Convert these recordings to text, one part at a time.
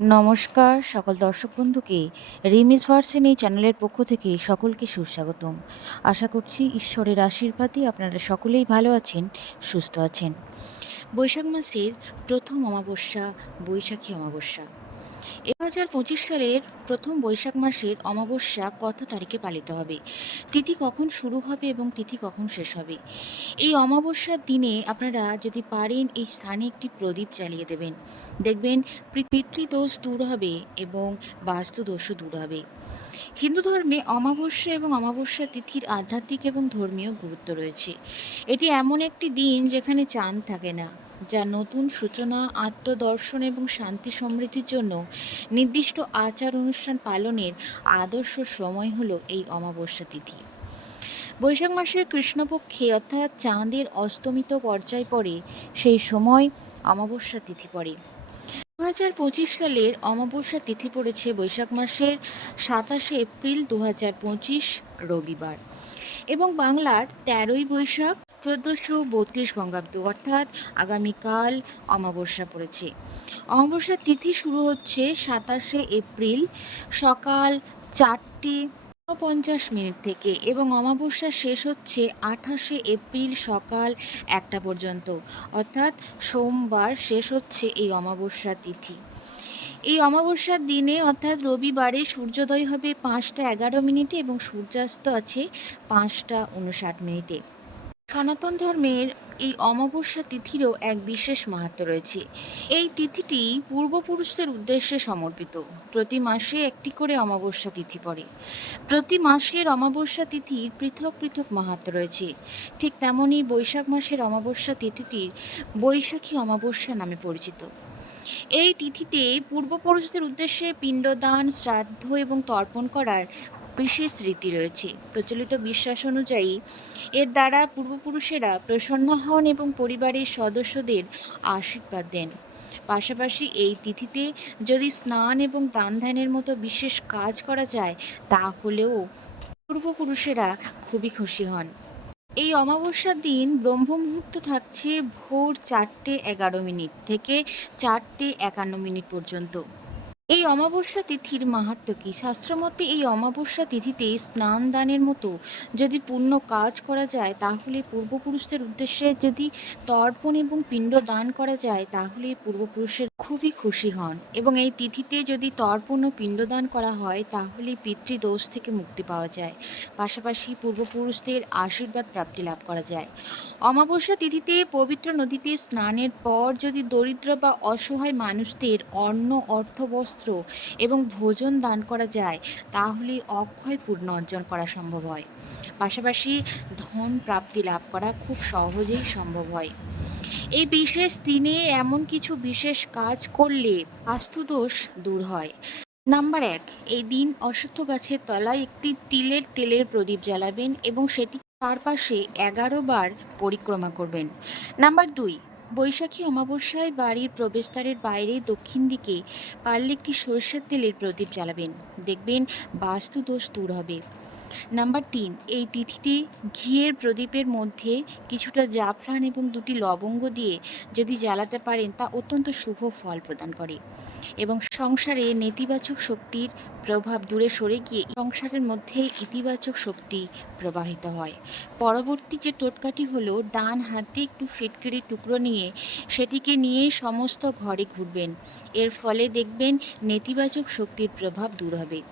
নমস্কার, সকল দর্শক বন্ধুকে রিমিস ভার্সেন এই চ্যানেলের পক্ষ থেকে সকলকে সুস্বাগতম। আশা করছি ঈশ্বরের আশীর্বাদই আপনারা সকলেই ভালো আছেন, সুস্থ আছেন। বৈশাখ মাসের প্রথম অমাবস্যা, বৈশাখী অমাবস্যা। দু হাজার পঁচিশ সালের প্রথম বৈশাখ মাসের অমাবস্যা কত তারিখে পালিত হবে? তিথি কখন শুরু হবে এবং তিথি কখন শেষ হবে? এই অমাবস্যার দিনে আপনারা যদি পারেন এই স্থানে একটি প্রদীপ জ্বালিয়ে দেবেন। দেখবেন পিতৃদোষ দূর হবে এবং বাস্তু দোষও দূর হবে। হিন্দু ধর্মে অমাবস্যা এবং অমাবস্যা তিথির আধ্যাত্মিক এবং ধর্মীয় গুরুত্ব রয়েছে। এটি এমন একটি দিন যেখানে চাঁদ থাকে না। যা নতুন সূচনা, আত্মদর্শন এবং শান্তি সমৃদ্ধির জন্য নির্দিষ্ট আচার অনুষ্ঠান পালনের আদর্শ সময় হলো এই অমাবস্যা তিথি। বৈশাখ মাসে কৃষ্ণপক্ষে অর্থাৎ চাঁদের অস্তমিত পর্যায় পড়ে, সেই সময় অমাবস্যা তিথি পড়ে। দু হাজার পঁচিশ সালের অমাবস্যা তিথি পড়েছে বৈশাখ মাসের সাতাশে এপ্রিল দু হাজার পঁচিশ রবিবার এবং বাংলার তেরোই বৈশাখ চোদ্দোশো বত্রিশ বঙ্গাব্দ, অর্থাৎ আগামীকাল অমাবস্যা পড়েছে। অমাবস্যার তিথি শুরু হচ্ছে সাতাশে এপ্রিল সকাল চারটে পঞ্চাশ মিনিট থেকে এবং অমাবস্যা শেষ হচ্ছে আঠাশে এপ্রিল সকাল একটা পর্যন্ত, অর্থাৎ সোমবার শেষ হচ্ছে এই অমাবস্যা তিথি। এই অমাবস্যার দিনে, অর্থাৎ রবিবারে সূর্যোদয় হবে পাঁচটা এগারো মিনিটে এবং সূর্যাস্ত আছে পাঁচটা উনষাট মিনিটে। সনাতন ধর্মের এই অমাবস্যা তিথিরও এক বিশেষ মাহাত্ম রয়েছে। এই তিথিটি পূর্বপুরুষদের উদ্দেশ্যে সমর্পিত। প্রতি মাসে একটি করে অমাবস্যা তিথি পড়ে। প্রতি মাসের অমাবস্যা তিথির পৃথক পৃথক মাহাত্ম রয়েছে। ঠিক তেমনই বৈশাখ মাসের অমাবস্যা তিথিটির বৈশাখী অমাবস্যা নামে পরিচিত। এই তিথিতে পূর্বপুরুষদের উদ্দেশ্যে পিণ্ডদান, শ্রাদ্ধ এবং তর্পণ করার বিশেষ রীতি রয়েছে। প্রচলিত বিশ্বাস অনুযায়ী এর দ্বারা পূর্বপুরুষেরা প্রসন্ন হন এবং পরিবারের সদস্যদের আশীর্বাদ দেন। পাশাপাশি এই তিথিতে যদি স্নান এবং দান ধ্যানের মতো বিশেষ কাজ করা যায়, তাহলেও পূর্বপুরুষেরা খুবই খুশি হন। এই অমাবস্যার দিন ব্রহ্ম মুহূর্ত থাকছে ভোর চারটে এগারো মিনিট থেকে চারটে একান্ন মিনিট পর্যন্ত। এই অমাবস্যা তিথির মাহাত্ম কি? শাস্ত্রমতে এই অমাবস্যা তিথিতে স্নান দানের মতো যদি পূর্ণ কাজ করা যায়, তাহলে পূর্বপুরুষদের উদ্দেশ্যে যদি তর্পণ এবং পিণ্ড দান করা যায়, তাহলে পূর্বপুরুষের খুবই খুশি হন। এবং এই তিথিতে যদি তর্পণ ও পিণ্ডদান করা হয়, তাহলে পিতৃদোষ থেকে মুক্তি পাওয়া যায়। পাশাপাশি পূর্বপুরুষদের আশীর্বাদ প্রাপ্তি লাভ করা যায়। অমাবস্যা তিথিতে পবিত্র নদীতে স্নানের পর যদি দরিদ্র বা অসহায় মানুষদের অন্ন, অর্থবস্ত্র এবং ভোজন দান করা যায় তাহলে অক্ষয় পূর্ণ অর্জন করা সম্ভব হয়। পাশাপাশি ধন প্রাপ্তি লাভ করা খুব সহজেই সম্ভব হয়। এই বিশেষ দিনে এমন কিছু বিশেষ কাজ করলে বাস্তুদোষ দূর হয়। নাম্বার এক, এই দিন অশ্বত্থ গাছের তলায় একটি তিলের তেলের প্রদীপ জ্বালাবেন এবং সেটি চারপাশে এগারো বার পরিক্রমা করবেন। নাম্বার দুই বৈশাখী অমাবস্যায় বাড়ির প্রবেশদ্বারের বাইরে দক্ষিণ দিকে পারলে একটি সরষের তেলের প্রদীপ জ্বালাবেন। দেখবেন বাস্তু দোষ দূর হবে। নাম্বার তিন, এই তিথিতে ঘিয়ের প্রদীপের মধ্যে কিছুটা জাফরান এবং দুটি লবঙ্গ দিয়ে যদি জ্বালাতে পারেন, তা অত্যন্ত শুভ ফল প্রদান করে। এবং সংসারে নেতিবাচক শক্তির প্রভাব দূরে সরে গিয়ে সংসারের মধ্যে ইতিবাচক শক্তি প্রবাহিত হয়। পরবর্তী যে টোটকাটি হলো, ডান হাতে একটু ফিটকিরি টুকরো নিয়ে সেটিকে নিয়ে সমস্ত ঘরে ঘুরবেন। এর ফলে দেখবেন নেতিবাচক শক্তির প্রভাব দূর হবে।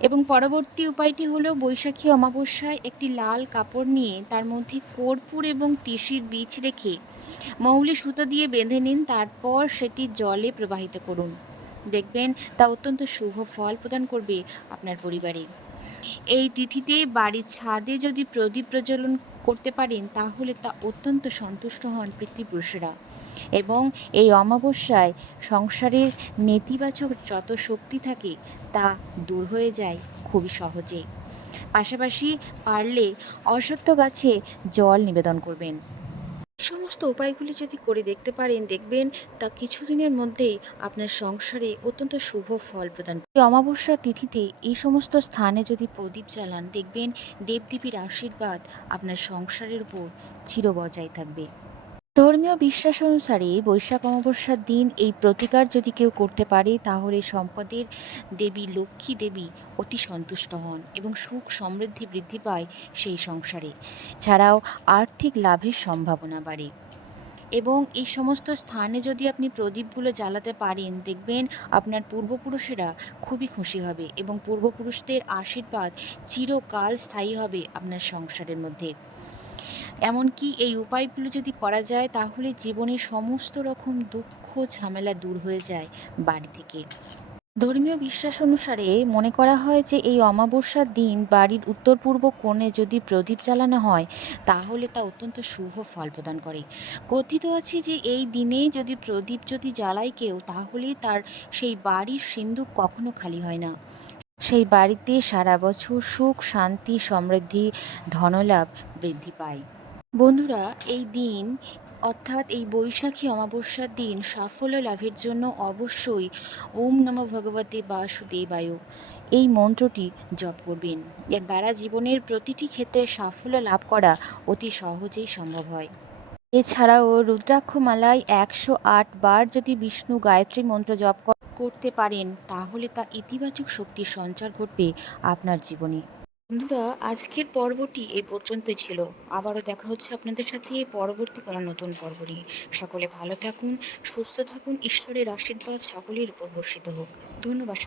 এবং পরবর্তী উপায়টি হলো বৈশাখী অমাবস্যায় একটি লাল কাপড় নিয়ে তার মধ্যে কর্পূর এবং তিসির বীজ রেখে মৌলি সুতো দিয়ে বেঁধে নিন, তারপর সেটি জলে প্রবাহিত করুন। দেখবেন তা অত্যন্ত শুভ ফল প্রদান করবে আপনার পরিবারে। এই তিথিতে বাড়ির ছাদে যদি প্রদীপ প্রজ্বলন করতে পারেন, তাহলে তা অত্যন্ত সন্তুষ্ট হন পিতৃপুরুষেরা। এবং এই অমাবস্যায় সংসারের নেতিবাচক যত শক্তি থাকে তা দূর হয়ে যায় খুবই সহজে। পাশাপাশি পারলে অসত্য গাছে জল নিবেদন করবেন। এই সমস্ত উপায়গুলি যদি করে দেখতে পারেন দেখবেন তা কিছুদিনের মধ্যেই আপনার সংসারে অত্যন্ত শুভ ফল প্রদান। এই অমাবস্যা তিথিতে এই সমস্ত স্থানে যদি প্রদীপ জ্বালান দেখবেন দেবদেবীর আশীর্বাদ আপনার সংসারের উপর চির বজায় থাকবে। ধর্মীয় বিশ্বাস অনুসারে বৈশাখ অমাবস্যার দিন এই প্রতিকার যদি কেউ করতে পারে, তাহলে সম্পদের দেবী, লক্ষ্মী দেবী অতি সন্তুষ্ট হন এবং সুখ সমৃদ্ধি বৃদ্ধি পায় সেই সংসারে। ছাড়াও আর্থিক লাভের সম্ভাবনা বাড়ে। এবং এই সমস্ত স্থানে যদি আপনি প্রদীপগুলো জ্বালাতে পারেন, দেখবেন আপনার পূর্বপুরুষেরা খুবই খুশি হবে এবং পূর্বপুরুষদের আশীর্বাদ চিরকাল স্থায়ী হবে আপনার সংসারের মধ্যে। এমনকি এই উপায়গুলো যদি করা যায়, তাহলে জীবনের সমস্ত রকম দুঃখ, ঝামেলা দূর হয়ে যায় বাড়ি থেকে। ধর্মীয় বিশ্বাস অনুসারে মনে করা হয় যে, এই অমাবস্যার দিন বাড়ির উত্তর পূর্ব কোণে যদি প্রদীপ জ্বালানো হয়, তাহলে তা অত্যন্ত শুভ ফল প্রদান করে। কথিত আছে যে, এই দিনে যদি প্রদীপ যদি জ্বালায় কেউ, তাহলে তার সেই বাড়ির সিন্ধুক কখনো খালি হয় না। সেই বাড়িতে সারা বছর সুখ, শান্তি, সমৃদ্ধি, ধনলাভ বৃদ্ধি পায়। বন্ধুরা, এই দিন, অর্থাৎ এই বৈশাখী অমাবস্যার দিন সাফল্য লাভের জন্য অবশ্যই ওম নমঃ ভগবতে বাসুদেবায় এই মন্ত্রটি জপ করবেন। এর দ্বারা জীবনের প্রতিটি ক্ষেত্রে সাফল্য লাভ করা অতি সহজেই সম্ভব হয়। এছাড়াও রুদ্রাক্ষমালায় একশো আট বার যদি বিষ্ণু গায়ত্রী মন্ত্র জপ করতে পারেন, তাহলে তা ইতিবাচক শক্তির সঞ্চার ঘটবে আপনার জীবনে। বন্ধুরা, আজকের পর্বটি এই পর্যন্তই ছিল। আবারও দেখা হচ্ছে আপনাদের সাথে এই পরবর্তী কোনো নতুন পর্ব নিয়ে। সকলে ভালো থাকুন, সুস্থ থাকুন, ঈশ্বরের আশীর্বাদ সকলের উপর বর্ষিত হোক। ধন্যবাদ